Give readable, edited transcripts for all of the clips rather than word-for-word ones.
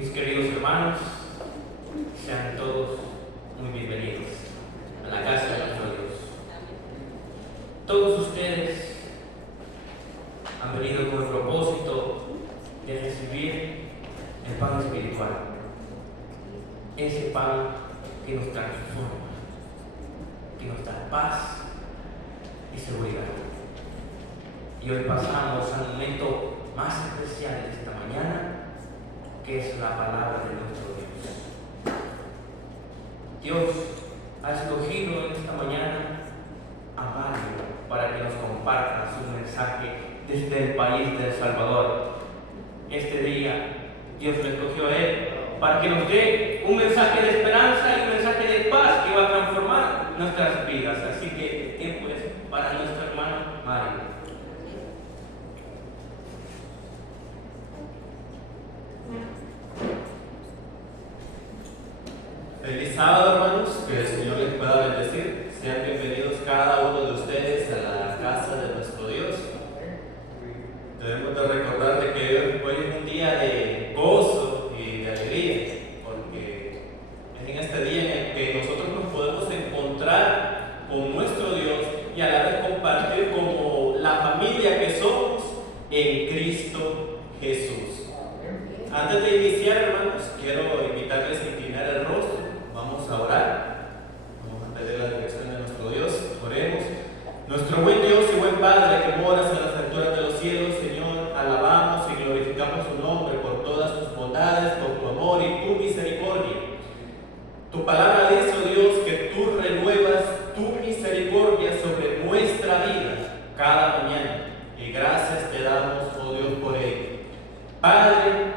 Mis queridos hermanos, sean todos muy bienvenidos a la casa de nuestro Dios. Todos ustedes han venido con el propósito de recibir el pan espiritual, ese pan que nos transforma, que nos da paz y seguridad. Y hoy pasamos al momento más especial de esta mañana, que es la palabra de nuestro Dios. Dios ha escogido en esta mañana a Mario para que nos comparta su mensaje desde el país de El Salvador. Este día Dios lo escogió a él para que nos dé un mensaje de esperanza y un mensaje de paz que va a transformar nuestras vidas. Así que el tiempo es para nuestro hermano Mario. Feliz sábado, hermanos, que el Señor les pueda bendecir. Sean bienvenidos cada uno de ustedes a la casa de nuestro Dios. Debemos de recordar de que hoy es un día de gozo y de alegría, porque es en este día en el que nosotros nos podemos encontrar con nuestro Dios y a la vez compartir como la familia que somos en Cristo Jesús. Antes de iniciar, hermanos, quiero invitarles a inclinar el rostro. Vamos a orar. Vamos a pedir la dirección de nuestro Dios. Oremos. Nuestro buen Dios y buen Padre que moras en las alturas de los cielos, Señor, alabamos y glorificamos su nombre por todas tus bondades, por tu amor y tu misericordia. Tu palabra dice, oh Dios, que tú renuevas tu misericordia sobre nuestra vida cada mañana. Y gracias te damos, oh Dios, por ello. Padre,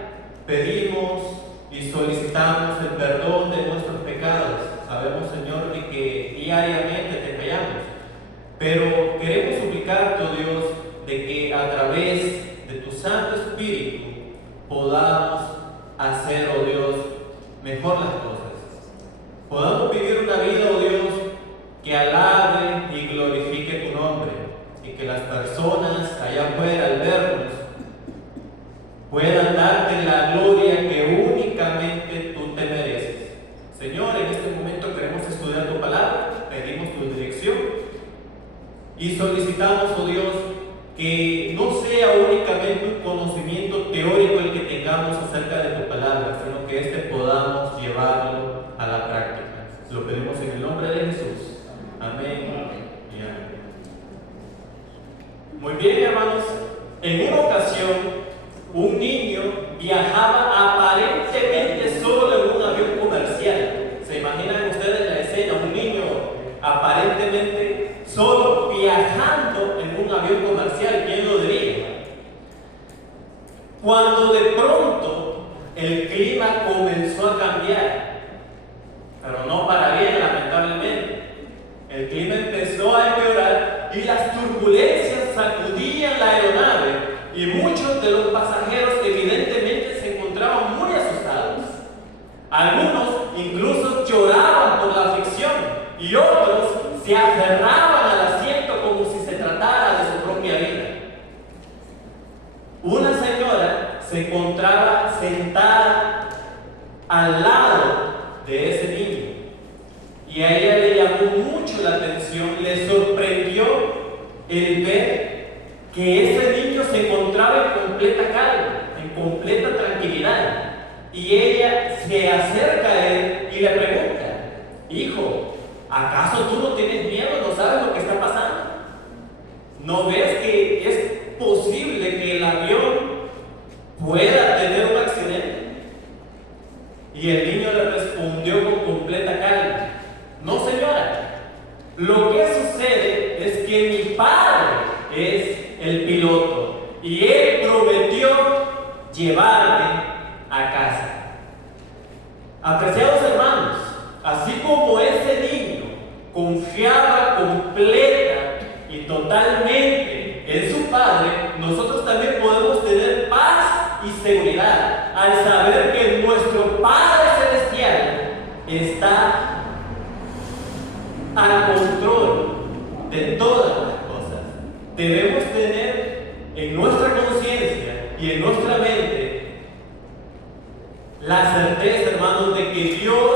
pedimos y solicitamos el perdón de nuestros pecados. Sabemos, Señor, que diariamente te fallamos, pero queremos suplicarte, oh Dios, de que a través de tu Santo Espíritu podamos hacer, oh Dios, mejor las cosas. Podamos vivir una vida, oh Dios, que alabe y glorifique tu nombre, y que las personas allá afuera al vernos puedan darte la gloria que únicamente tú te mereces. Señor, en este momento queremos estudiar tu palabra, pedimos tu dirección y solicitamos, oh Dios, que no sea únicamente un conocimiento teórico el que tengamos acerca de tu palabra, sino que podamos llevarlo a la práctica. Lo pedimos en el nombre de Jesús. Amén y amén. Muy bien, hermanos, en una ocasión un niño viajaba aparentemente solo en un avión comercial. ¿Se imaginan ustedes la escena? Un niño aparentemente solo viajando en un avión comercial. ¿Quién lo diría? Cuando de pronto el clima comenzó a cambiar, pero no para bien, lamentablemente. El clima empezó a empeorar y las turbulencias sacudían la aeronave. Y muchos de los pasajeros evidentemente se encontraban muy asustados. Algunos incluso lloraban por la aflicción y otros se aferraban al asiento como si se tratara de su propia vida. Una señora se encontraba sentada al lado de ese niño y a ella le llamó mucho la atención, le sorprendió el ver que ese niño se encontraba en completa calma, en completa tranquilidad. Y ella se acerca a él y le pregunta: hijo, ¿acaso tú no tienes miedo? ¿No sabes lo que está pasando? ¿No ves que es posible que el avión pueda tener un accidente? Y el niño le respondió con completa calma: no, señora, lo que sucede es que mi padre es el piloto y él prometió llevarme a casa. Apreciados hermanos, así como ese niño confiaba completa y totalmente en su padre, nosotros también podemos tener paz y seguridad al saber que nuestro Padre Celestial está al control de todas las cosas. Debemos tener en nuestra conciencia y en nuestra mente la certeza, hermanos, de que Dios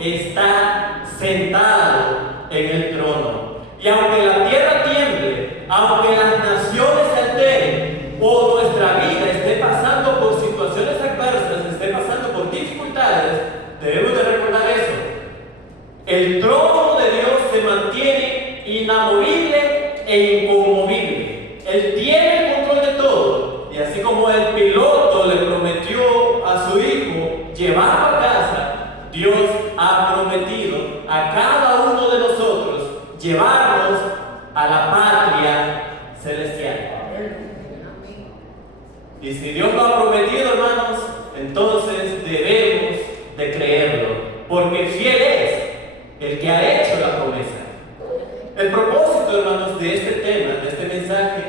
está sentado en el trono. Y aunque la tierra tiemble, aunque las naciones se alteren, o nuestra vida esté pasando por situaciones adversas, esté pasando por dificultades, debemos de recordar eso. El trono de Dios se mantiene inamovible e inconmovible. Él tiene el control de todo. Y así como el piloto le prometió a su hijo llevarlo a casa, Dios ha prometido a cada uno de nosotros llevarnos a la patria celestial. Y si Dios lo ha prometido, hermanos, entonces debemos de creerlo, porque fiel es el que ha hecho la promesa. El propósito, hermanos, de este tema, de este mensaje,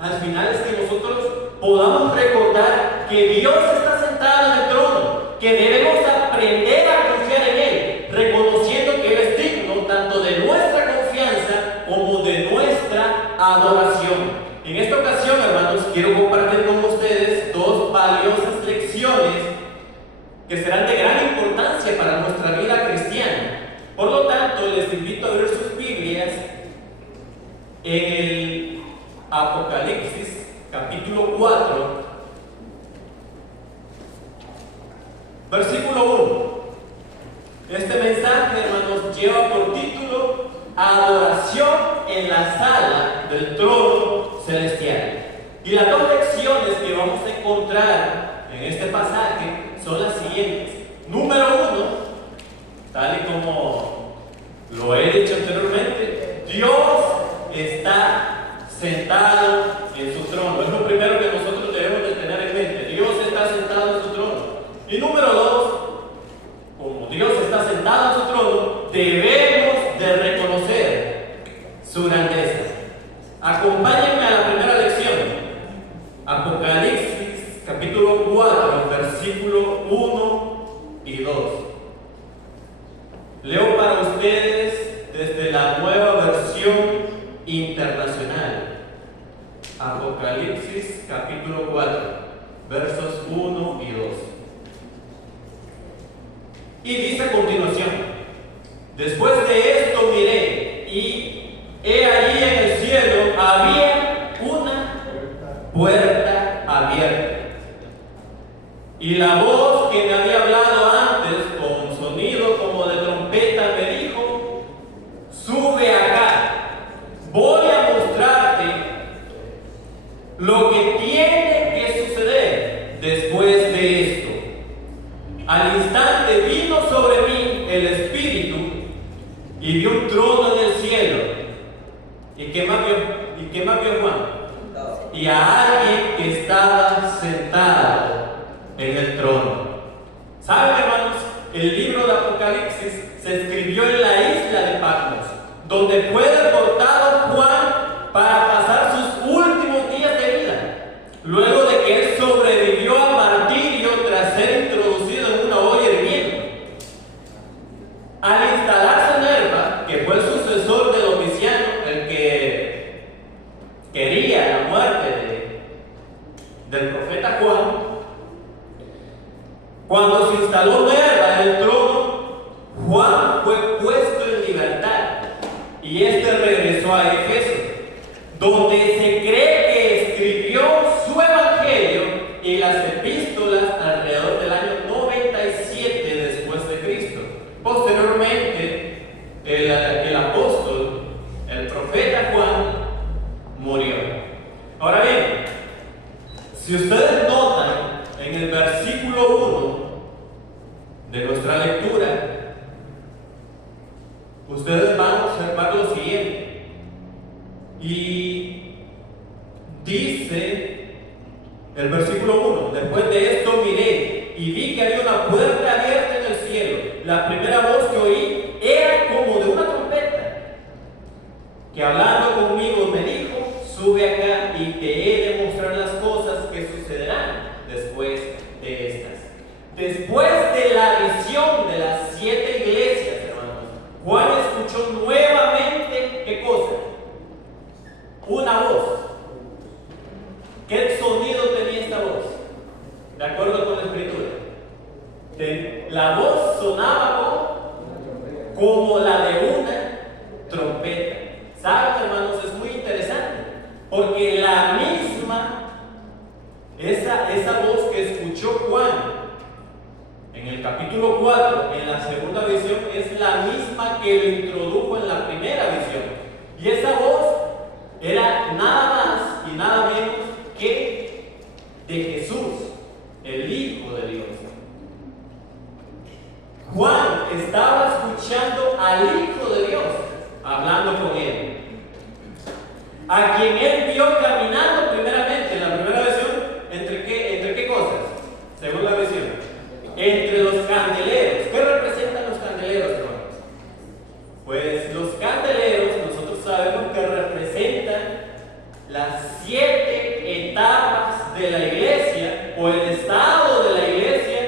al final es que nosotros podamos recordar que Dios está sentado en el trono, que debemos aprender a confiar en Él, reconociendo que Él es digno tanto de nuestra confianza como de nuestra adoración. En esta ocasión, hermanos, quiero compartir con ustedes dos valiosas lecciones que serán de gran importancia para nuestra vida cristiana. Por lo tanto, les invito a abrir sus Biblias en el Apocalipsis, capítulo 4, versículo 1. Este mensaje, hermanos, lleva por título Adoración en la sala del trono celestial. Y las dos lecciones que vamos a encontrar en este pasaje son las siguientes. Número 1, tal y como lo he dicho anteriormente, Dios está sentado en su trono. Es lo primero que nosotros debemos de tener en mente. Dios está sentado en su trono. Y número 2, como Dios está sentado en su trono, debemos de reconocer su grandeza. Acompáñenme a la primera lección. Apocalipsis, capítulo 4, versículo 1 y 2. Leo para ustedes desde la Nueva Versión Internacional. Apocalipsis, capítulo 4, versos 1 y 2. Y dice a continuación: después de esto miré, y he allí en el cielo había una puerta abierta. Y la voz que me había hablado antes con sonido como de trompeta me dijo: sube acá, voy a mostrarte lo que tiene que suceder después de esto. Al instante vino sobre mí el Espíritu y vi un trono en el cielo. ¿Y qué más vio Juan? Y a alguien que estaba sentado en el trono. ¿Saben, hermanos? El libro de Apocalipsis se escribió en la isla de Patmos, donde fue deportado Juan para pasar sus últimos días de vida, luego de que él sobrevivió al martirio tras ser introducido en una olla hirviendo. Al instalarse Nerva, que fue el sucesor de Domiciano, el que quería la muerte del profeta Juan, cuando se instaló Nerva en el trono, Juan fue puesto en libertad y este regresó a Éfeso, donde se cree que escribió su evangelio y las epístolas alrededor del año 97 después de Cristo. Posteriormente, el apóstol, el profeta Juan, murió. Ahora bien, si ustedes notan en el versículo 1 de nuestra lectura, ustedes van a observar lo siguiente. Y dice el versículo 1: después de esto miré y vi que había una puerta abierta en el cielo. La primera voz que oí era como de una trompeta, que hablando conmigo me dijo: sube acá y te he de mostrar las cosas que sucederán después de estas. Después de la visión de las 7 iglesias, hermanos, Juan escuchó nuevamente, ¿qué cosa? Una voz. ¿Qué sonido tenía esta voz? De acuerdo con la escritura. esa voz que escuchó Juan en el capítulo 4, en la segunda visión, es la misma que lo introdujo en la primera visión. Y esa voz era nada más y nada menos que de Jesús, el Hijo de Dios. Juan estaba escuchando al Hijo de Dios hablando con él, a quien él vio caminando primeramente en la primera visión. ¿Entre qué cosas? Según la visión, entre los candeleros. ¿Qué representan los candeleros, hermanos? Pues los candeleros nosotros sabemos que representan las 7 etapas de la iglesia, o el estado de la iglesia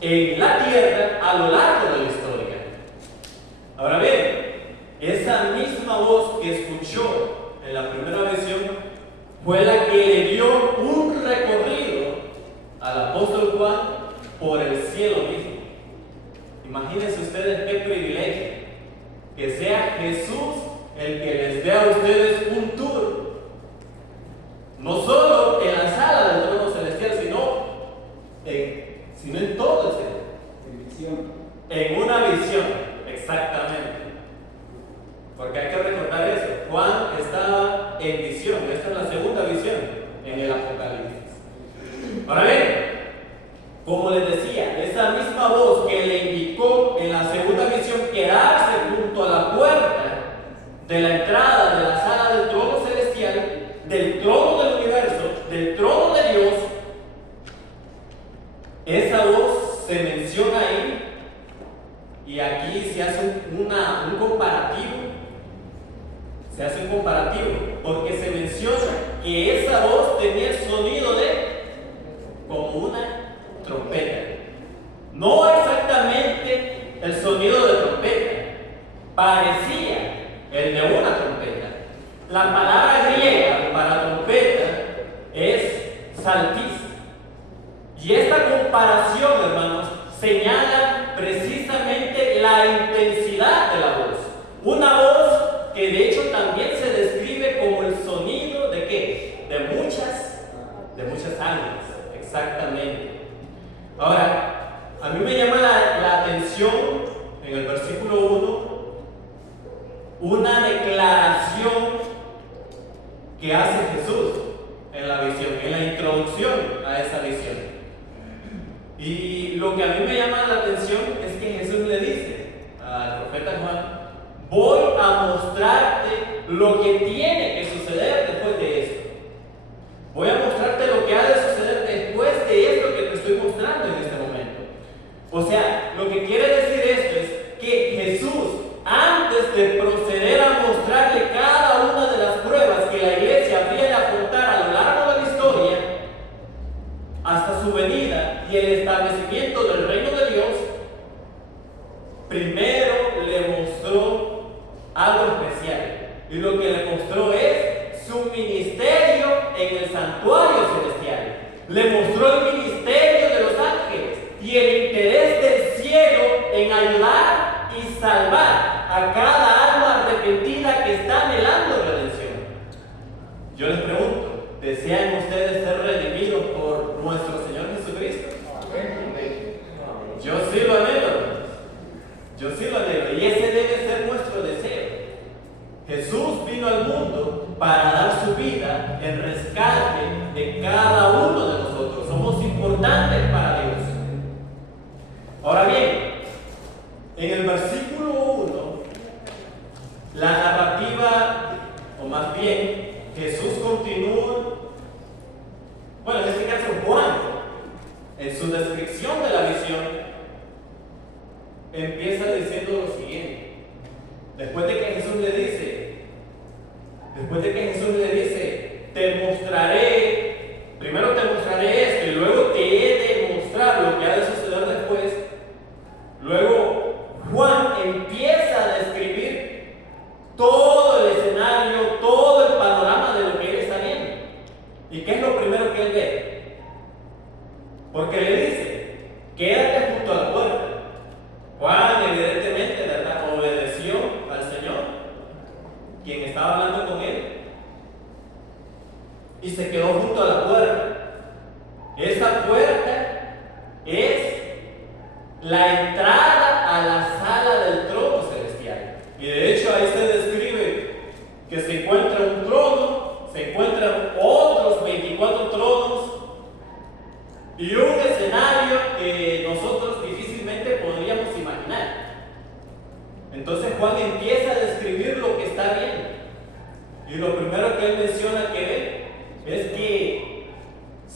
en la tierra a lo largo de la historia. Ahora bien, esa misma voz que escuchó en la primera visión fue la que le dio un recorrido al apóstol Juan por el cielo mismo. Imagínense ustedes qué privilegio, que sea Jesús el que les dé a ustedes un tour, no solo en la sala del trono celestial, sino en todo el cielo. En una visión, exactamente. Porque hay que recordar eso. Juan estaba en visión. Esta es la segunda visión en el Apocalipsis. Ahora bien, como les decía, esa misma voz que le indicó en la segunda visión quedarse junto a la puerta de la entrada de la sala del trono celestial, del trono del universo, del trono de Dios, esa voz se menciona ahí, y aquí se hace un comparativo. Se hace un comparativo porque se menciona que esa voz tenía el sonido como una trompeta. No exactamente el sonido de trompeta, parecía el de una trompeta. La palabra griega para trompeta es saltis. Y esta comparación, hermanos, señala precisamente la intensidad de la voz. Una voz que de hecho también se describe como el sonido de ¿qué? De muchas almas, exactamente. Ahora, a mí me llama la atención en el versículo 1 una declaración que hace Jesús en la visión, en la introducción a esa visión. Y lo que a mí me llama la atención es que Jesús le dice al profeta Juan: voy a mostrarte lo que tiene que suceder después de esto. Voy a mostrarte lo que ha de suceder después de esto que te estoy mostrando en este momento. O sea, lo que quiere decir esto es que Jesús, antes de proceder a mostrarle cada una de las pruebas que la iglesia habría de afrontar a lo largo de la historia, hasta su venida y el establecimiento del reino de Dios, primero le mostró algo especial. Y lo que le mostró es su ministerio en el santuario celestial. Le mostró el ministerio de los ángeles y el interés del cielo en ayudar y salvar a cada alma arrepentida que está anhelando redención. Yo les pregunto, ¿desean ustedes ser redimidos por nuestro Señor Jesucristo? Yo sí lo anhelo, hermanos. Yo sí lo anhelo, y ese debe ser nuestro deseo. Jesús vino al mundo para dar su vida en rescate de cada uno de nosotros. Somos importantes para Dios. Ahora bien, en el versículo 1, la narrativa, o más bien, Jesús continúa, bueno, en este caso Juan, en su descripción de la visión, empieza diciendo lo siguiente. Después de que Jesús le dice, te mostraré, primero te mostraré esto y luego te he de mostrar lo que ha de suceder después. Luego Juan empieza a describir todo el escenario, todo el panorama de lo que él está viendo. ¿Y qué es lo primero que él ve? Porque le dice, quédate junto a la puerta. Juan evidentemente, ¿verdad?, obedeció al Señor, quien estaba hablando con él, y se quedó junto a la puerta.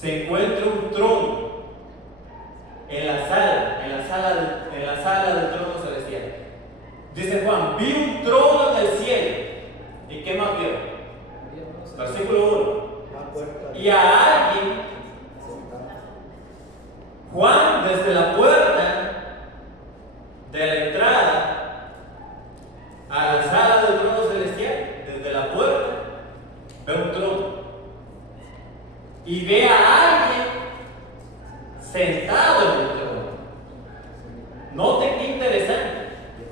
se encuentra un trono en la sala del trono celestial. Dice Juan, vi un trono en el cielo. ¿Y qué más vio? Versículo 1. Y a alguien, Juan, desde la puerta de la entrada a la sala del trono celestial, desde la puerta, ve un trono. Y ve a alguien sentado en el trono. Noten qué interesante.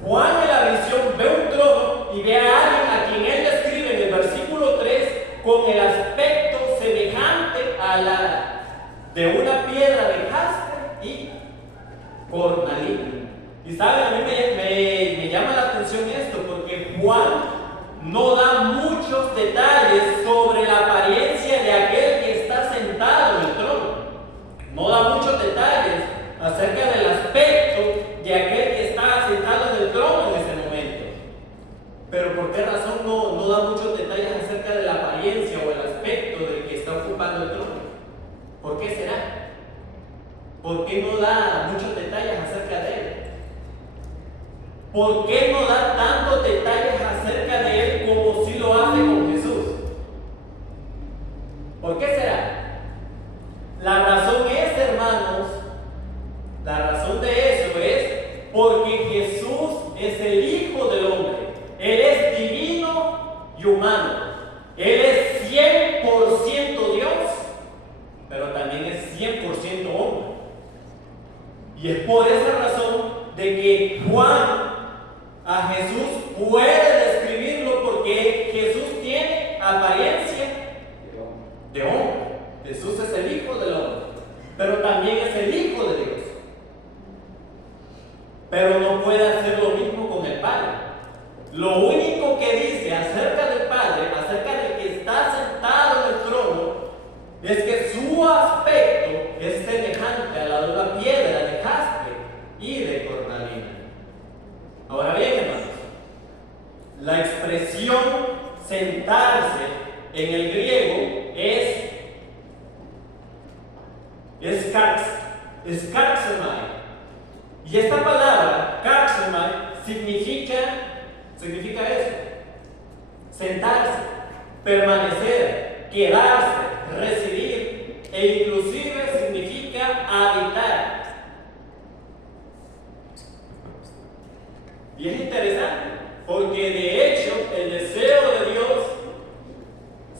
Juan en la visión ve un trono y ve a alguien a quien él describe en el versículo 3 con el aspecto semejante a la de una piedra de jaspe y cornalina. Y saben, a mí me llama la atención esto porque Juan no da muchos detalles sobre la apariencia de aquel que está sentado en el trono. No da muchos detalles acerca del aspecto de aquel que está sentado en el trono en ese momento. Pero ¿por qué razón no da muchos detalles acerca de la apariencia o el aspecto del que está ocupando el trono? ¿Por qué será? ¿Por qué no da muchos detalles acerca de él? ¿Por qué no da tantos detalles acerca de él como si lo hace con Jesús? ¿Por qué será? La razón es, hermanos, la razón de eso es porque Jesús es el Hijo del Hombre. Él es divino y humano. Él es 100% Dios, pero también es 100% hombre. Y es por esa razón de que Juan a Jesús puede describirlo porque Jesús tiene apariencia de hombre. Jesús es el Hijo del Hombre, pero también es el Hijo de Dios. Pero no puede hacer lo mismo con el Padre. Lo único que dice acerca del Padre, acerca del que está sentado en el trono, es que su aspecto es semejante a la de una piedra de jaspe y de cornalina. Ahora bien, hermanos, la expresión sentarse en el griego es kaxemai. Y esta palabra, kaxemai, significa eso: sentarse, permanecer, quedarse, residir, e inclusive significa habitar. Y es interesante, porque de hecho el deseo de Dios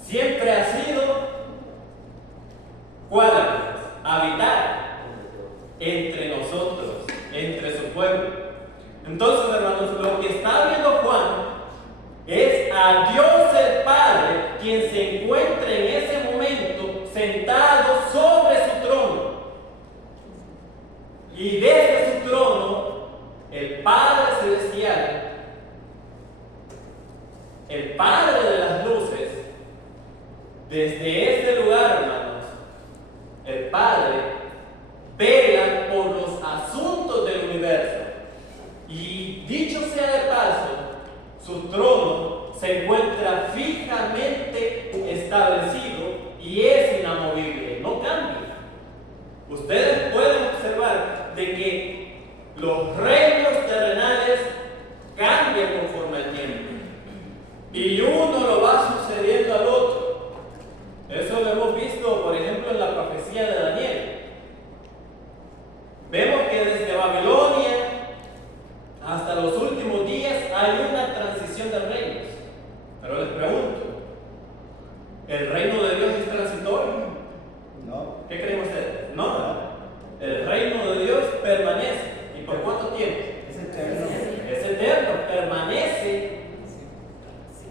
siempre ha sido, ¿cuál? Habitar entre nosotros, entre su pueblo. Entonces, hermanos, lo que está viendo Juan es a Dios el Padre quien se encuentra en ese momento sentado sobre su trono. Y desde su trono, el Padre Celestial, el Padre de las luces, desde este lugar, hermanos, el Padre vela por los asuntos del universo. Y dicho sea de paso, su trono se encuentra fijamente establecido y es inamovible, no cambia. Ustedes pueden observar de que los reinos terrenales cambian conforme al tiempo. Y uno lo va sucediendo al otro. Eso lo hemos visto, por ejemplo, en la profecía de Daniel. Vemos que desde Babilonia hasta los últimos días hay una transición de reinos. Pero les pregunto, ¿el reino de Dios es transitorio? No. ¿Qué creen ustedes? No. El reino de Dios permanece. ¿Y por cuánto tiempo? Es eterno. Es eterno, permanece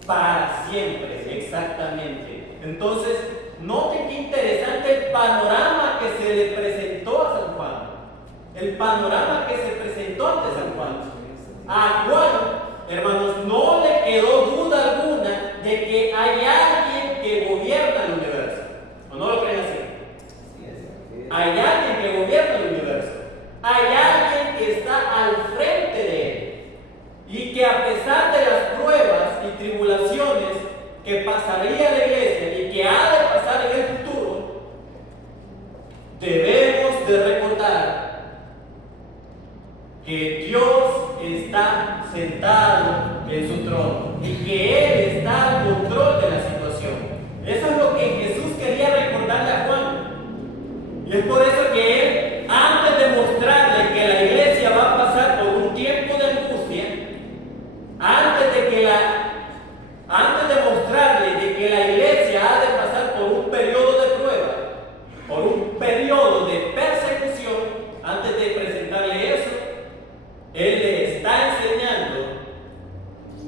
para siempre, exactamente. Entonces, noten qué interesante el panorama que se le presentó a San Juan. El panorama que se presentó ante San Juan. A Juan, hermanos, no le quedó duda alguna de que hay alguien que gobierna el universo. ¿O no lo creen así? Hay alguien que gobierna el universo. Hay alguien que está al frente de él. Y que a pesar de las pruebas y tribulaciones que pasaría la iglesia y que ha de pasar en el futuro, debemos de recordar que Dios está sentado en su trono y que Él está al control de la situación. Eso es lo que Jesús quería recordarle a Juan. Y es por eso que Él, antes de mostrarle que la iglesia va a pasar por un tiempo de angustia, antes de mostrarle de que la iglesia ha de pasar por un periodo de prueba, por un periodo de persecución, antes de presentarle eso, Él le está enseñando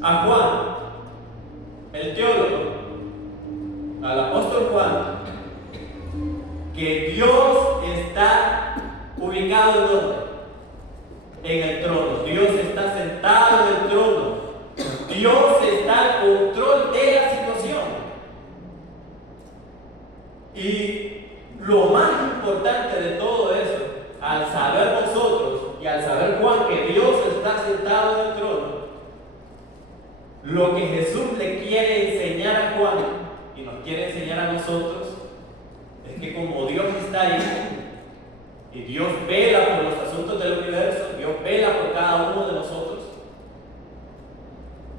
a Juan, el teólogo, al apóstol Juan, que Dios está ubicado en donde? En el trono. Dios está sentado en el trono. Dios está al control de la situación. Y lo más importante de todo eso, al saber nosotros y al saber Juan que Dios está sentado en el trono, lo que Jesús le quiere enseñar a Juan y nos quiere enseñar a nosotros es que como Dios está ahí y Dios vela por los asuntos del universo, Dios vela por cada uno de nosotros,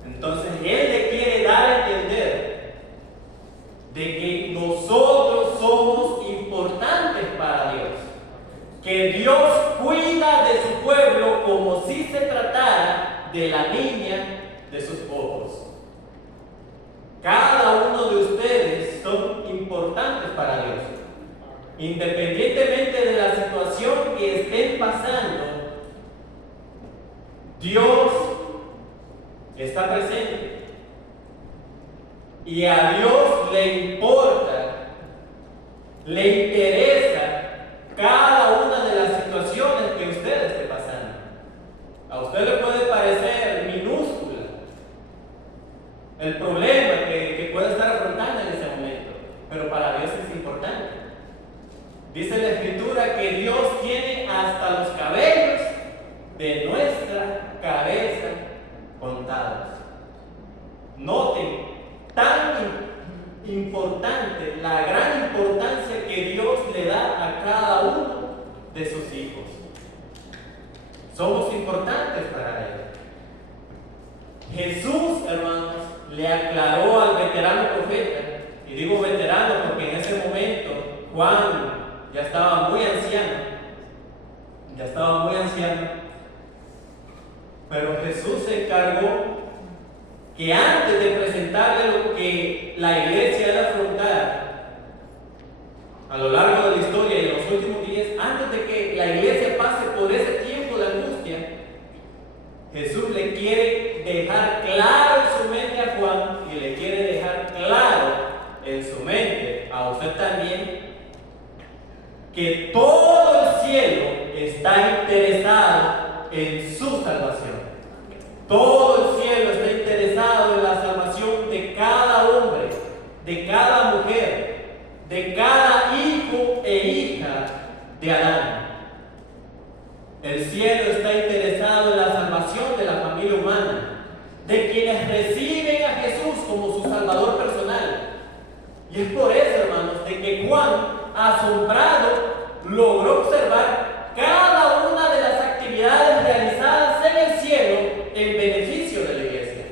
entonces Él le quiere dar a entender de que nosotros somos importantes para Dios, que Dios cuida de su pueblo como si se tratara de la niña de sus ojos. Cada uno de ustedes son importantes para Dios. Independientemente de la situación que estén pasando, Dios está presente. Y a Dios le importa, le interesa cada una de las situaciones que usted esté pasando. A usted le puede parecer minúscula el problema que puede estar afrontando en ese momento, pero para Dios es importante. Dice la Escritura que Dios tiene hasta los cabellos de nuestra cabeza contados. Noten tan importante, la gran importancia que Dios le da a cada uno de sus hijos. Somos importantes para Él. Jesús, hermanos, le aclaró al veterano profeta, y digo veterano porque en ese momento Juan ya estaba muy anciano, pero Jesús se encargó que antes de presentarle lo que la iglesia debe afrontar a lo largo de la historia y en los últimos días, antes de que la iglesia pase por ese tiempo de angustia, Jesús le quiere dejar claro en su mente a Juan y le quiere dejar claro en su mente a usted también que todo el cielo está interesado en su salvación. Todo el cielo está interesado en la salvación de cada hombre, de cada mujer, de cada hijo e hija de Adán. El cielo está interesado en la salvación de la familia humana, de quienes reciben a Jesús como su Salvador personal. Y es por eso, hermanos, de que Juan, asombrado, logró observar cada una de las actividades realizadas en el cielo en beneficio de la iglesia.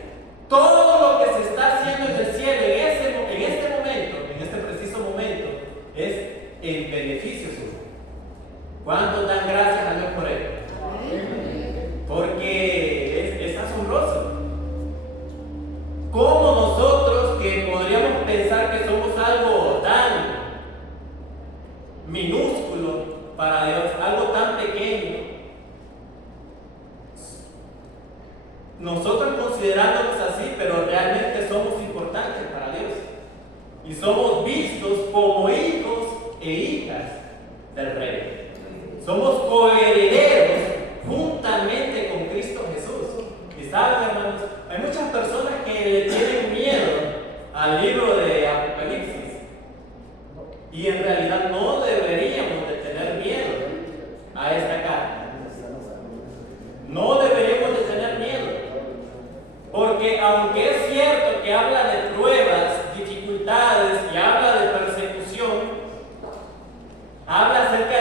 Todo lo que se está haciendo en el cielo en este momento, en este preciso momento, es en beneficio suyo. ¿Cuánto dan gracias a Dios por ello? Porque es asombroso. ¿Cómo nosotros que podríamos pensar que somos algo tan minúsculo para Dios, algo tan pequeño, nosotros considerándonos así, pero realmente somos importantes para Dios y somos vistos como hijos e hijas del Rey? Somos coherederos juntamente con Cristo Jesús. Y saben, hermanos, hay muchas personas que le tienen miedo al libro de Apocalipsis. Y en realidad no deberíamos de tener miedo a esta carta. No deberíamos de tener miedo. Porque aunque es cierto que habla de pruebas, dificultades y habla de persecución, habla acerca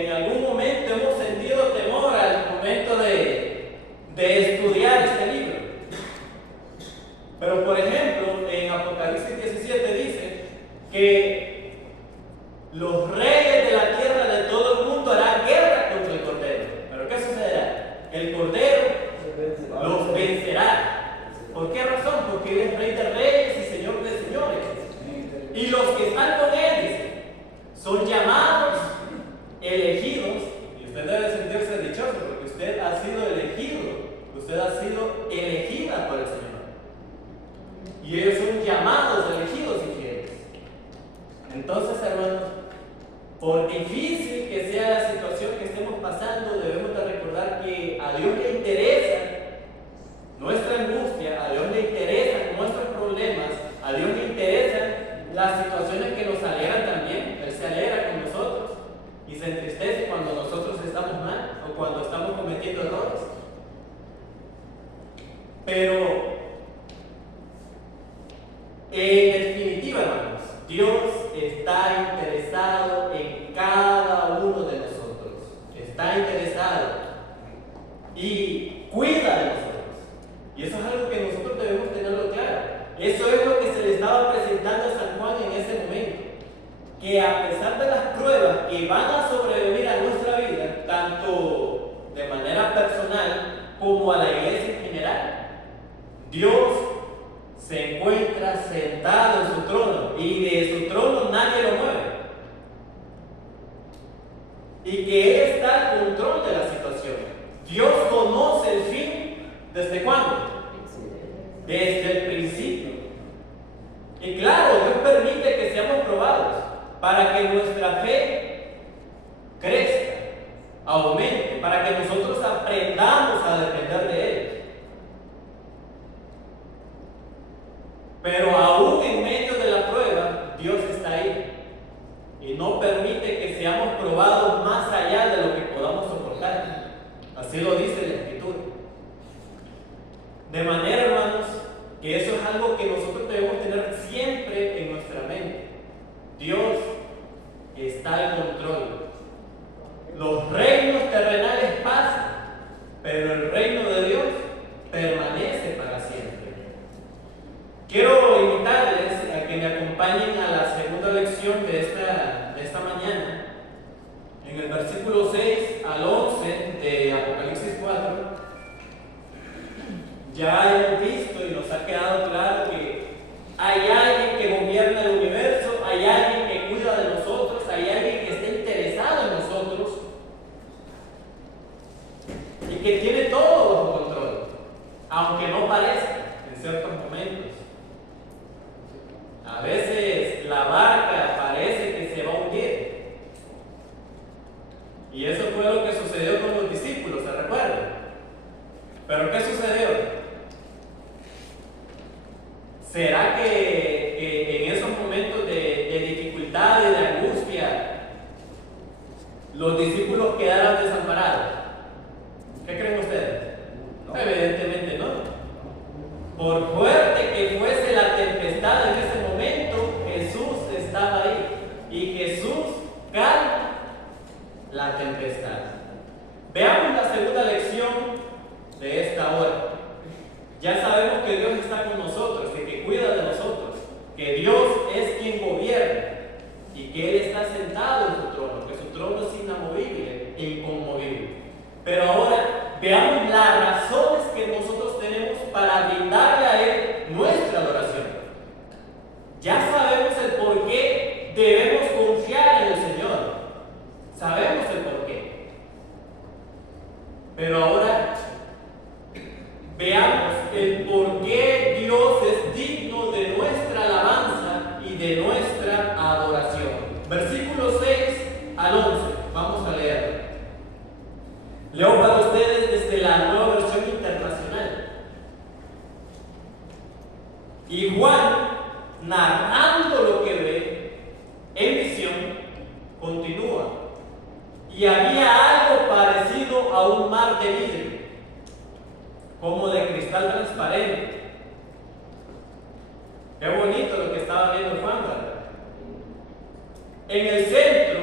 que en algún momento hemos sentido temor al momento de estudiar este libro. Pero por ejemplo, en Apocalipsis 17 dice que los reyes de la tierra de todo el mundo harán guerra contra el Cordero. ¿Pero qué sucederá? El Cordero los vencerá. ¿Por qué razón? Porque Él es Rey de reyes y Señor de señores. Y los que están con Él, dice, son llamados, elegidos, y usted debe sentirse dichoso porque usted ha sido elegido, usted ha sido elegida por el Señor. Y ellos son llamados, elegidos y fieles. Entonces, hermanos, por difícil que sea la situación que estemos pasando, debemos de recordar que a Dios le interesa nuestra angustia, a Dios le interesan nuestros problemas, a Dios le interesan las situaciones que nos alegran también. Él se alegra con nosotros y se entristece cuando nosotros estamos mal o cuando estamos cometiendo errores. Pero en definitiva, hermanos, Dios está interesado en cada uno de nosotros. Está interesado y cuida de nosotros. Y eso es algo que nosotros debemos tenerlo claro. Eso es lo que se le estaba presentando a San Juan en ese momento. Que a pesar de las pruebas que van a sobrevenir a nuestra vida, tanto de manera personal como a la iglesia en general, Dios se encuentra sentado en su trono y de su trono nadie lo mueve. Y que Él está al control de la situación. Dios conoce el fin. ¿Desde cuándo? Desde el principio. Y claro, Dios permite que seamos probados para que nuestra fe crezca, aumente, para que nosotros aprendamos a depender de Él. Pero aún en medio de la prueba, Dios está ahí y no permite que seamos probados más allá de lo que podamos soportar. Así lo dice la Escritura. De manera, hermanos, que eso es algo que nosotros debemos tener siempre en nuestra mente. Dios está al control. Los reinos terrenales pasan, pero el reino de Dios permanece para siempre. Quiero invitarles a que me acompañen a la segunda lección de esta mañana. En el versículo 6 al 11 de Apocalipsis 4, ya hemos visto y nos ha quedado claro que hay alguien que gobierna el universo, hay alguien que cuida de nosotros, hay alguien que está interesado en nosotros y que tiene todo bajo control, aunque no parezca en ciertos momentos. A veces la barca parece que se va a hundir. Y eso fue lo que sucedió con los discípulos, ¿se recuerdan? ¿Pero qué sucedió? ¿Será que en esos momentos de dificultad y de angustia los discípulos quedaron desamparados? ¿Qué creen ustedes? No. Evidentemente no. Por fuerte que fuese la tempestad en ese momento, Jesús estaba ahí. Y Jesús calma la tempestad. Veamos la segunda lección de esta hora. Ya sabemos que Dios está con nosotros, que cuida de nosotros, que Dios es quien gobierna y que Él está sentado en su trono, que su trono es inamovible e inconmovible. Pero ahora veamos las razones que nosotros tenemos para brindarle a Él nuestra adoración. Ya sabemos el por qué debemos confiar en el Señor. Sabemos el por qué. Pero ahora veamos el por qué Dios es digno de nuestra alabanza y de nuestra adoración. Versículos 6 al 11. Vamos a leerlo. Leo para ustedes desde la Nueva Versión Internacional. Y Juan, narrando lo que ve en visión, continúa. Y había algo parecido a un mar de vidrio, como de cristal transparente. Qué bonito lo que estaba viendo Juan, ¿verdad? En el centro,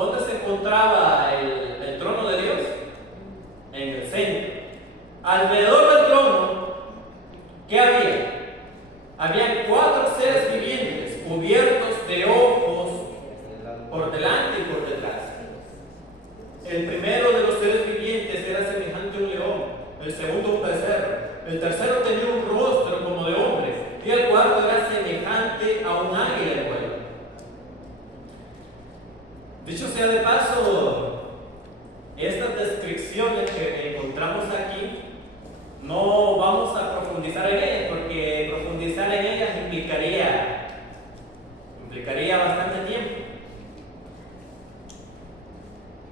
¿dónde se encontraba el trono de Dios? En el centro. Alrededor del trono, ¿qué había? Había 4 seres vivientes cubiertos de ojos por delante y por detrás. El primero de los seres vivientes era semejante a un león, el segundo un becerro, el tercero tenía un rostro como de hombre y el cuarto era semejante a un águila en vuelo. Dicho sea de paso, estas descripciones que encontramos aquí no vamos a profundizar en ellas, porque profundizar en ellas implicaría bastante tiempo.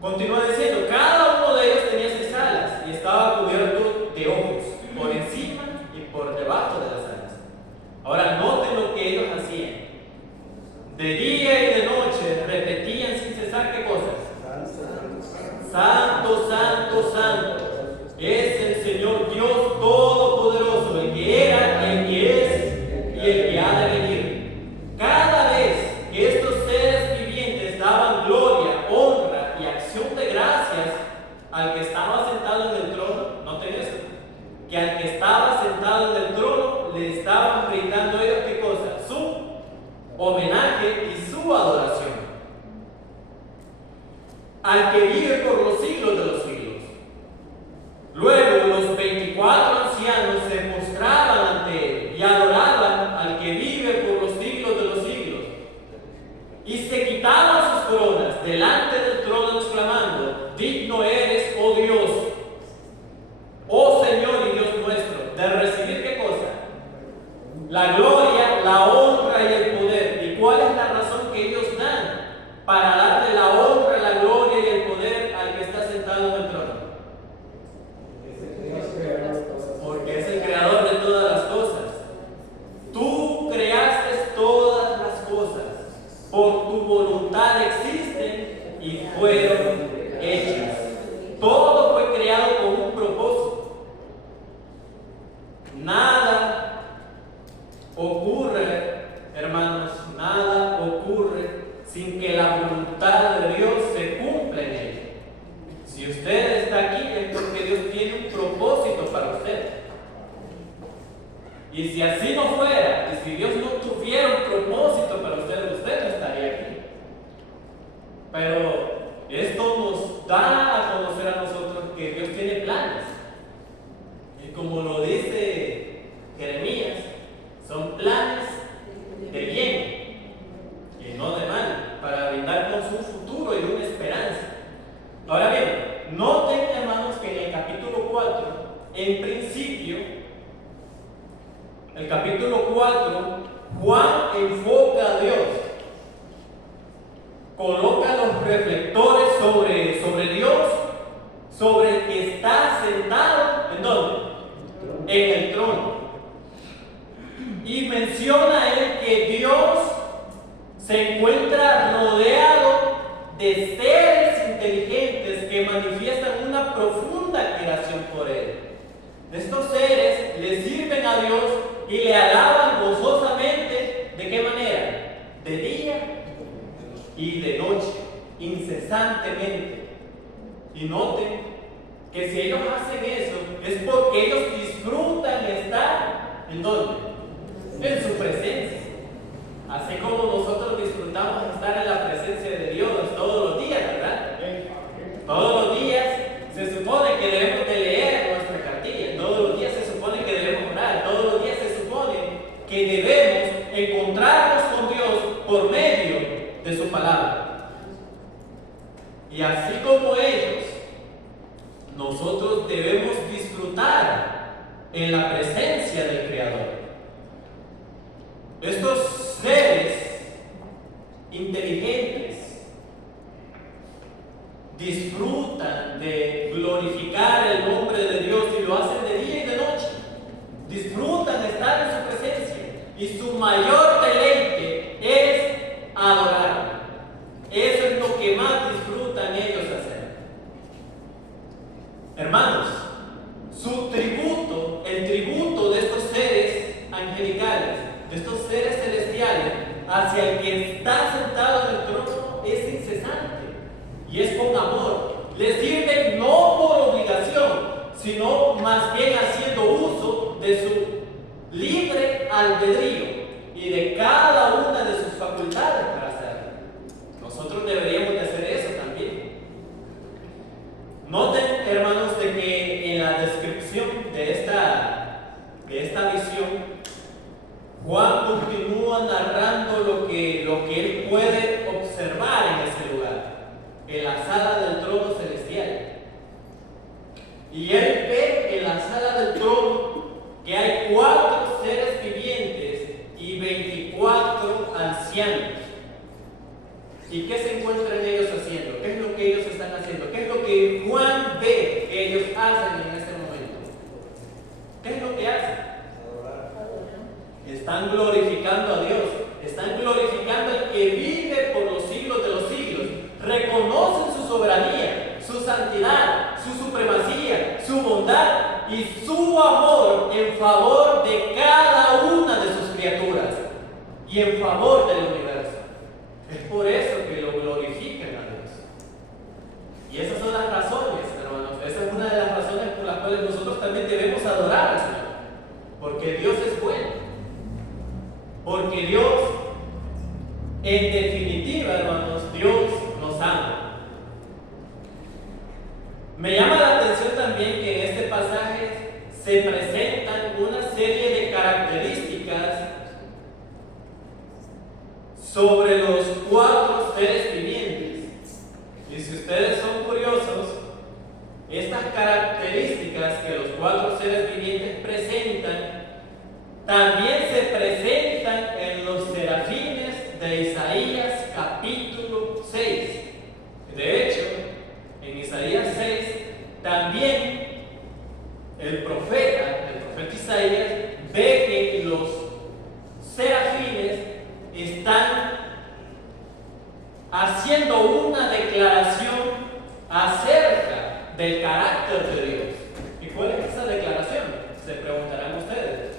Continúa diciendo, cada uno de ellos tenía 6 alas y estaba cubierto de ojos, por encima y por debajo de las alas. Ahora noten lo que ellos hacían. De día y de noche repetían sin cesar, ¿qué cosas? Santo, santo, santo es el Señor Dios Todopoderoso, el que era, el que es y el que ha de venir. Cada vez que estos seres vivientes daban gloria, honra y acción de gracias al que estaba sentado en el trono, noten eso, que al que estaba sentado en el trono le estaban brindando ellos, ¿qué cosa? Su homenaje y su adoración. Al que vive por los siglos de los siglos. Luego los 24 ancianos se postraban ante él y adoraban al que vive por los siglos de los siglos. Y se quitaban sus coronas delante del trono exclamando, digno eres, oh Dios, oh Señor y Dios nuestro, de recibir ¿qué cosa? La gloria, la honra y el poder. ¿Y cuál es la razón que ellos dan para darle la honra, la gloria y el poder al que está sentado en el trono? Porque es el creador de todas las cosas. Tú creaste todas las cosas, por tu voluntad existen y fueron hechas. Todo fue creado con un propósito. Nada ocurre, hermanos, nada ocurre sin que la voluntad de Dios se cumpla en él. Si usted está aquí es porque Dios tiene un propósito para usted. Y si así no fuera, y si Dios no tuviera un propósito para usted, usted no estaría aquí. Pero esto nos da a conocer a nosotros que Dios tiene planes. Y como lo dice Jeremías, son planes de bien y no de mal, para brindarnos un futuro y una esperanza. Ahora bien, noten, hermanos, que en el capítulo 4, en principio, el capítulo 4, Juan enfoca a Dios, coloca los reflectores sobre Dios, sobre el que está sentado, ¿en dónde? En el trono. Y menciona a él que Dios se encuentra rodeado de seres inteligentes que manifiestan una profunda admiración por él. Estos seres le sirven a Dios y le alaban gozosamente. ¿De qué manera? De día y de noche, incesantemente. Y noten que si ellos hacen eso es porque ellos disfrutan estar ¿en dónde? En su presencia. Así como nosotros disfrutamos estar en la presencia de Dios todos los días, ¿verdad? Todos los días se supone que debemos de leer nuestra cartilla, todos los días se supone que debemos orar, todos los días se supone que debemos encontrarnos con Dios por medio de su palabra. Y así como ellos, nosotros debemos disfrutar en la presencia del Creador. Estos seres inteligentes disfrutan de glorificar el nombre de Dios y lo hacen de día y de noche. Disfrutan de estar en su presencia y su mayor deleite es adorar. Eso es lo que más disfrutan ellos hacer. Hermanos, su tributo, el tributo de estos seres angelicales, de estos seres celestiales, hacia el que está sentado en el trono es incesante. Le sirven no por obligación, sino más bien haciendo uso de su libre albedrío y de cada una de sus facultades para hacerlo. Nosotros deberíamos de hacer eso también. Noten, hermanos, de que en la descripción de esta visión, Juan continúa narrando lo que él puede observar en ese lugar, en la sala del trono celestial. Y él ve en la sala del trono que hay 4 seres vivientes y 24 ancianos. ¿Y qué se encuentran ellos haciendo? ¿Qué es lo que ellos están haciendo? ¿Qué es lo que Juan ve que ellos hacen en este momento? ¿Qué es lo que hacen? Están glorificando a Dios, están glorificando al que vive por los siglos de los siglos. Reconocen su soberanía, su santidad, su supremacía, su bondad y su amor en favor de cada una de sus criaturas y en favor del universo. Es por eso que lo glorifican a Dios. Y esas son las razones, hermanos. Esa es una de las razones por las cuales nosotros también debemos adorar al Señor. Porque Dios es bueno. Porque Dios, en definitiva, hermanos, Dios nos ama. Me llama la atención también que en este pasaje se presentan una serie de características sobre los 4 seres vivientes. Y si ustedes son curiosos, estas características que los 4 seres vivientes presentan también se presentan en los serafines de Isaías capítulo 6. De hecho, en Isaías 6 también el profeta Isaías ve que los serafines están haciendo una declaración acerca del carácter de Dios. ¿Y cuál es esa declaración? Se preguntarán ustedes.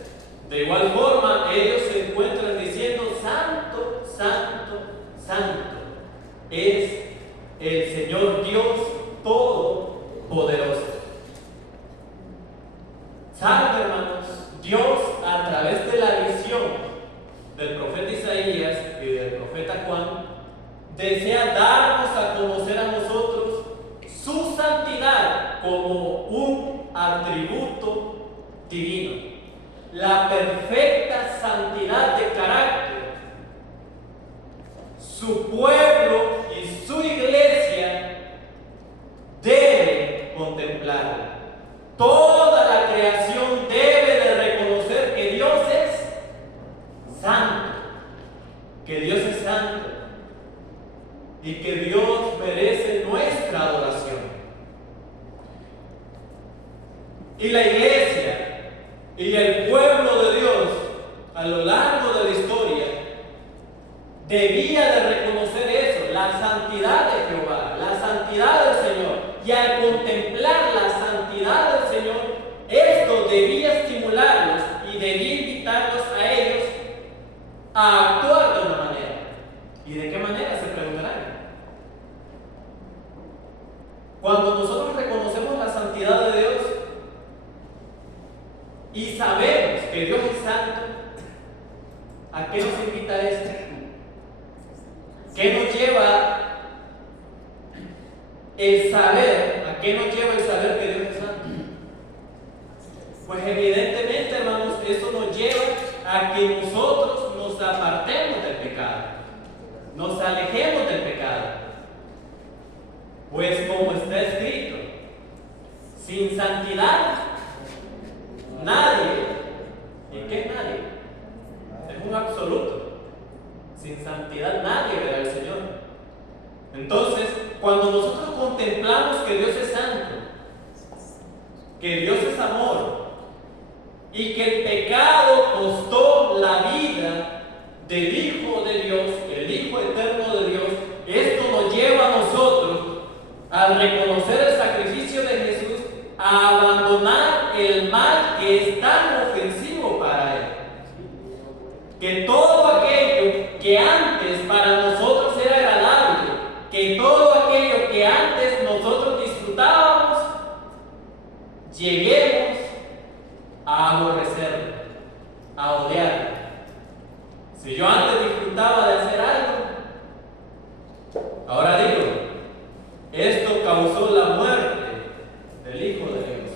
De igual forma, ellos se encuentran diciendo: Santo, Santo, Santo es el Señor Dios Todopoderoso. ¿Saben, hermanos? Dios, a través de la visión del profeta Isaías y del profeta Juan, desea darnos a conocer a nosotros su santidad como un atributo divino. La perfecta santidad de carácter. Su pueblo y su iglesia deben contemplarla. Toda la creación debe de reconocer que Dios es santo, que Dios es santo y que Dios merece nuestra adoración. Y la iglesia y el pueblo de Dios a lo largo de la historia debía de reconocer eso, la santidad de Jehová, la santidad del Señor. Y al contemplar la santidad del Señor, esto debía estimularlos y debía invitarlos a ellos a actuar de una manera. ¿Y de qué manera? Se preguntarán. Cuando nosotros reconocemos la santidad de Dios y sabemos que Dios es santo, ¿a qué nos invita esto? ¿Qué nos lleva el saber? ¿A qué nos lleva el saber que Dios es santo? Pues evidentemente, hermanos, eso nos lleva a que nosotros nos apartemos del pecado, nos alejemos del pecado. Pues como está escrito, sin santidad nadie. ¿Y qué es nadie? Es un absoluto. Sin santidad nadie verá al Señor. Entonces, cuando nosotros contemplamos que Dios es santo, que Dios es amor y que el pecado costó la vida del Hijo de Dios, el Hijo eterno de Dios, esto nos lleva a nosotros, al reconocer el sacrificio de Jesús, a abandonar el mal que es tan ofensivo para Él. Que todo aquello que antes para nosotros era agradable, que todo aquello que antes nosotros disfrutábamos, lleguemos a aborrecerlo, a odiarlo. Si yo antes disfrutaba de hacer algo, ahora digo, esto causó la muerte del Hijo de Dios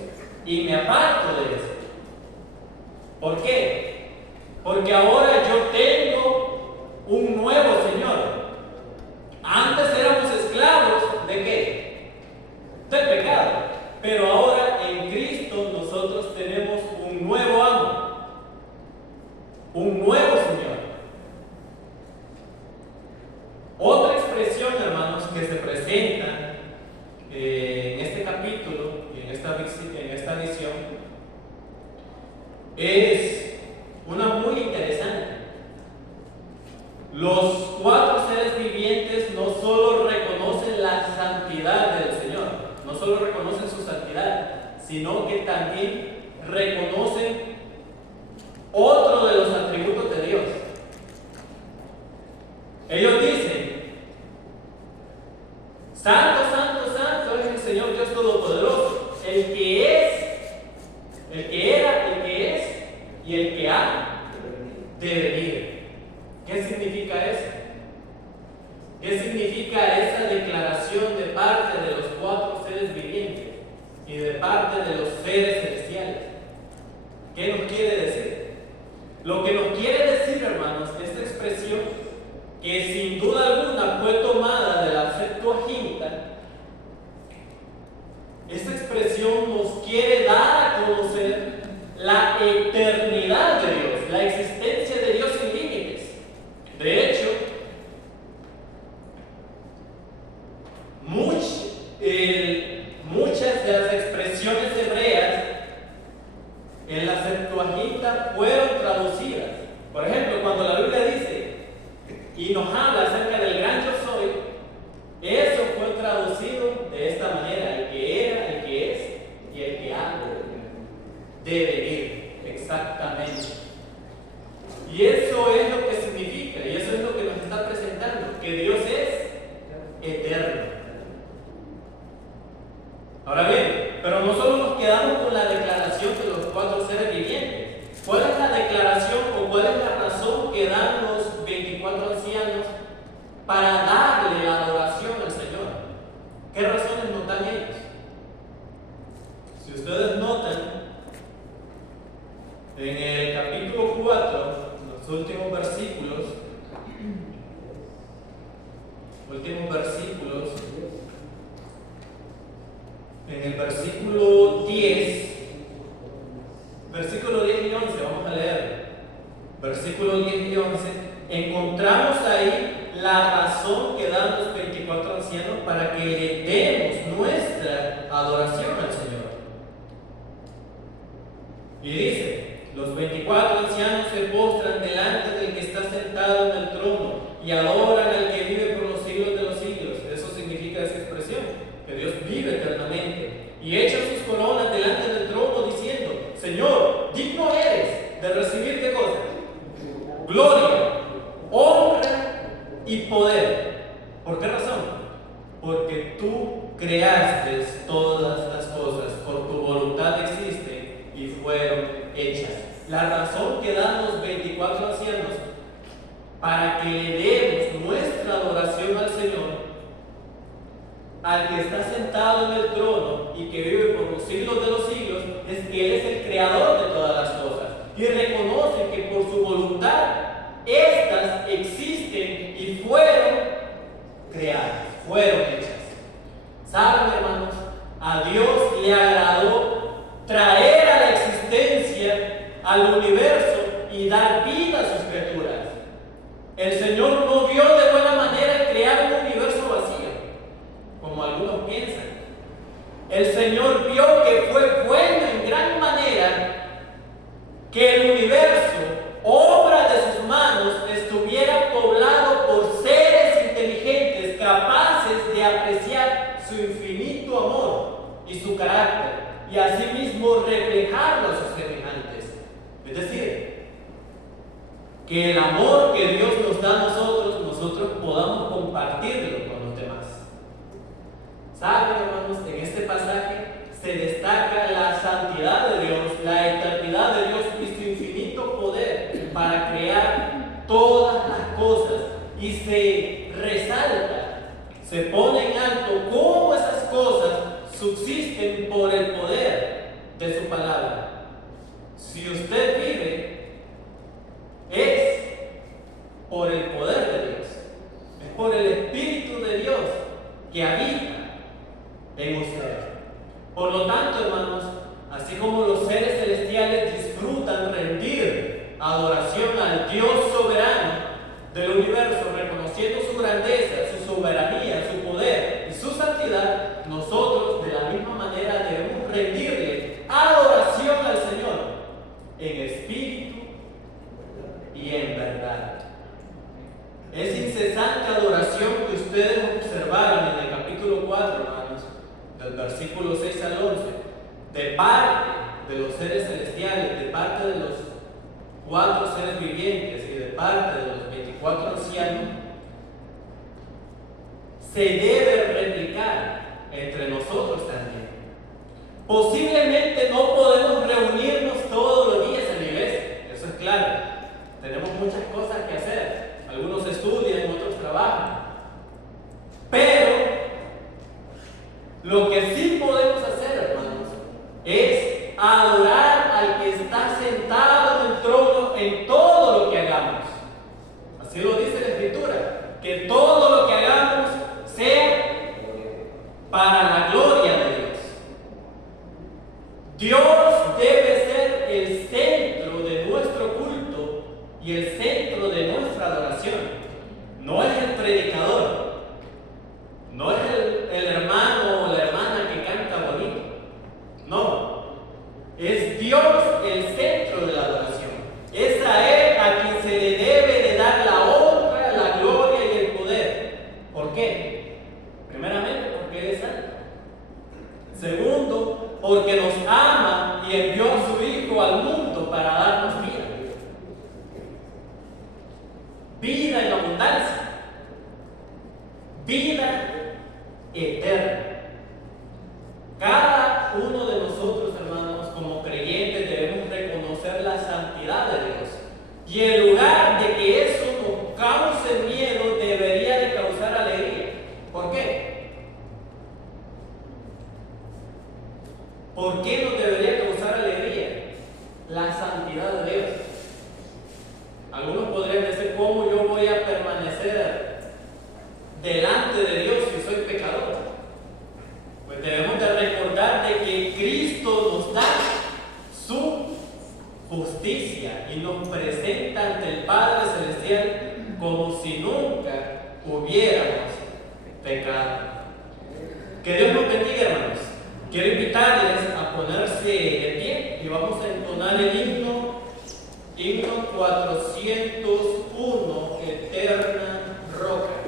y me aparto de eso. ¿Por qué? Porque ahora yo tengo un nuevo Señor. Antes éramos esclavos ¿de qué? Del pecado. Pero ahora en Cristo nosotros tenemos un nuevo amo, un nuevo Señor. Otra expresión, hermanos, que se presenta en este capítulo y en esta visión es una muy interesante. Los cuatro seres vivientes no solo reconocen la santidad del Señor, no solo reconocen su santidad, sino que también reconocen otro de los atributos de Dios. Ellos dicen: Santo, santo, santo es el Señor Dios Todopoderoso, el que es, el que era, el que es y el que ha de venir. ¿Qué significa eso? ¿Qué significa esa declaración de parte de los cuatro seres vivientes y de parte de los seres celestiales? ¿Qué nos quiere decir? Lo que nos quiere decir, hermanos, esta expresión, que sin duda alguna fue tomada de la Septuaginta, esta expresión nos quiere dar a conocer la eternidad de Dios, la existencia de Dios sin límites. De hecho, muchas de las expresiones hebreas en la Septuaginta fueron traducidas. Por ejemplo, cuando la Biblia dice y nos habla acerca del gran yo soy, eso fue traducido de esta manera: el que era, el que es y el que ha de venir. Exactamente. Y eso es lo que significa, y eso es lo que nos está presentando, que Dios es eterno. Ahora bien, pero no solo nos quedamos con la declaración de los cuatro seres vivientes. ¿Cuál es la declaración o cuál es la razón que dan los 24 ancianos para darle la adoración al Señor? ¿Qué razones notan ellos? Si ustedes notan, en el capítulo 4, los últimos versículos, en el versículo 10, versículo 10 y 11, vamos a leer. Versículo 10 y 11, encontramos ahí la razón que dan los 24 ancianos para que le demos nuestra adoración al Señor. Y dice: los 24 ancianos se postran delante del que está sentado en el trono y adoran al que vive por los siglos de los siglos. Eso significa esa expresión, que Dios vive eternamente. Y echan sus coronas delante del trono diciendo: Señor, digno eres de recibir ¿qué cosa? Gloria, honra y poder. ¿Por qué razón? Porque tú creaste todas las cosas, por tu voluntad existen y fueron hechas. La razón que dan los 24 ancianos para que le demos nuestra adoración al Señor, al que está sentado en el trono y que vive por los siglos de los siglos, es que Él es el creador de todas las cosas y reconocen que por su voluntad estas existen y fueron creadas, fueron hechas. ¿Saben, hermanos? A Dios le agradó traer a la existencia al universo y dar vida a sus criaturas. El Señor no vio de buena manera crear un universo vacío, como algunos piensan. El Señor vio que fue bueno en gran manera que el universo, obra de sus manos, estuviera poblado por seres inteligentes capaces de apreciar su infinito amor y su carácter, y asimismo reflejarlo a sus semejantes. Es decir, que el amor que Dios nos da a nosotros podamos compartirlo con los demás. ¿Saben, hermanos? En este pasaje se destaca la se pone en alto cómo esas cosas subsisten por el poder de su palabra. Si usted vive, es por el poder de Dios, es por el Espíritu de Dios que habita en usted. Por lo tanto, hermanos, así como los seres celestiales disfrutan rendir adoración al Dios soberano del universo, reconociendo su grandeza, su soberanía, su poder y su santidad, nosotros de la misma manera debemos rendirle adoración al Señor en espíritu y en verdad. Es incesante adoración que ustedes observaron en el capítulo 4, hermanos, del versículo 6 al 11, de parte de los seres celestiales, de parte de los 4 seres vivientes y de parte de los 24 ancianos, se debe replicar entre nosotros también. Posiblemente no podemos reunirnos todos los días en la iglesia, eso es claro. Tenemos muchas cosas que hacer. Algunos estudian, otros trabajan. Pero lo que sí podemos hacer, hermanos, es adorar al que está sentado en el trono en todo lo que hagamos. Así lo dice la Escritura, que todo lo que hagamos sea para la gloria de Dios. Dios debe ser el centro de nuestro culto y el centro de nuestra adoración. No es el predicador, no es el hermano o la hermana que canta bonito. No, es Dios el centro de la adoración. Es a Él a quien se le debe de dar la honra, la gloria y el poder. ¿Por qué? Primeramente, porque Él es santo. Segundo, porque nos ama y envió a su Hijo al mundo para darnos vida. Vida en abundancia. Vida eterna. Cada uno de nosotros, hermanos, como creyentes, debemos reconocer la santidad de Dios. Y en lugar de que eso nos cause miedo, debería de causar alegría. ¿Por qué? ¿Por qué nos debería causar alegría? La santidad de Dios. Algunos podrían decir, ¿cómo yo voy a permanecer delante de Dios si soy pecador? Pues debemos de recordar de que Cristo nos da su justicia y nos presenta ante el Padre Celestial como si nunca hubiéramos pecado. Que Dios nos bendiga, hermanos. Quiero invitarles a ponerse de pie y vamos a entonar el himno 401, Eterna Roca.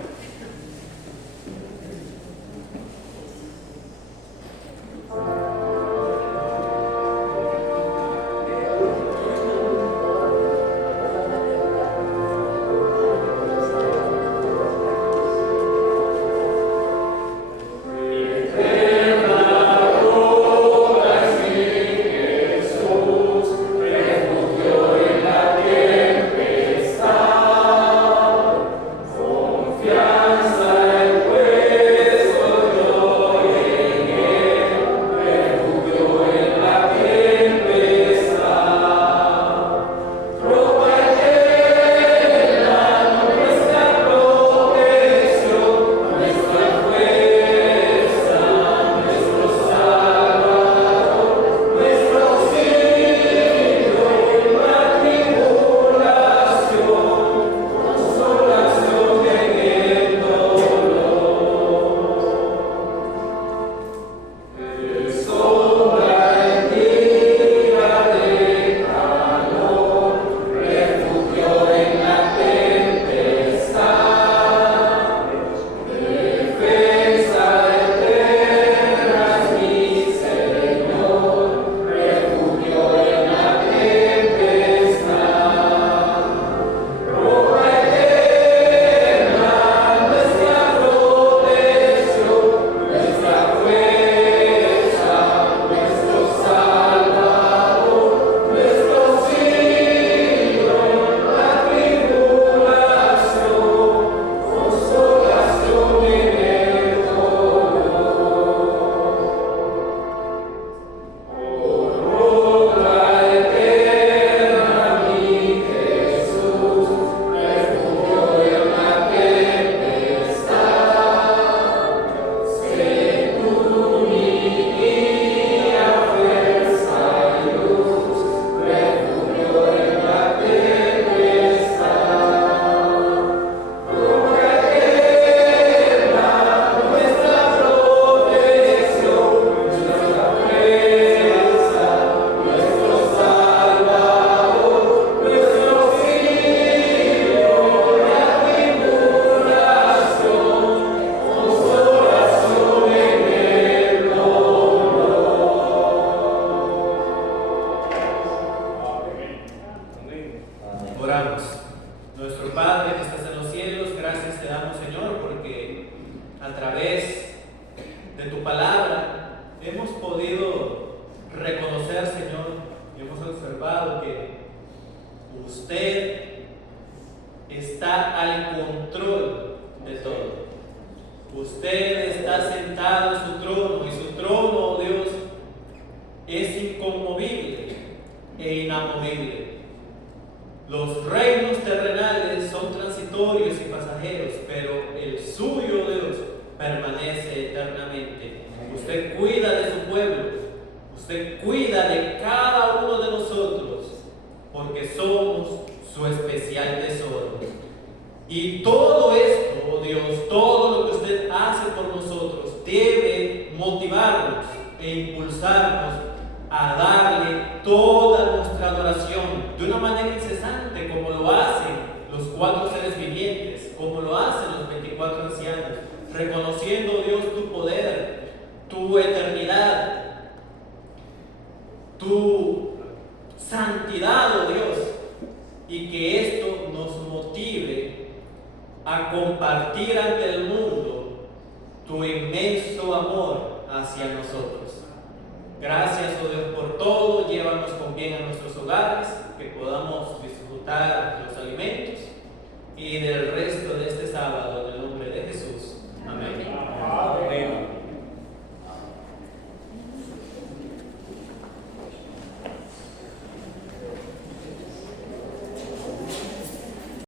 su trono, y su trono, oh Dios, es inconmovible e inamovible. Los reinos terrenales son transitorios y pasajeros, pero el suyo, Dios, permanece eternamente. Usted cuida de su pueblo, usted cuida de cada uno de nosotros, porque somos su especial tesoro. Y todo esto, oh Dios, todo lo que usted hace por nosotros, debe motivarnos e impulsarnos a darle toda nuestra adoración de una manera incesante, como lo hacen los 4 seres vivientes, como lo hacen los 24 ancianos, reconociendo, Dios, tu poder, tu eternidad, tu santidad, oh Dios, y que esto nos motive a compartir ante el mundo tu inmenso amor hacia nosotros. Gracias, oh Dios, por todo. Llévanos con bien a nuestros hogares, que podamos disfrutar los alimentos y del resto de este sábado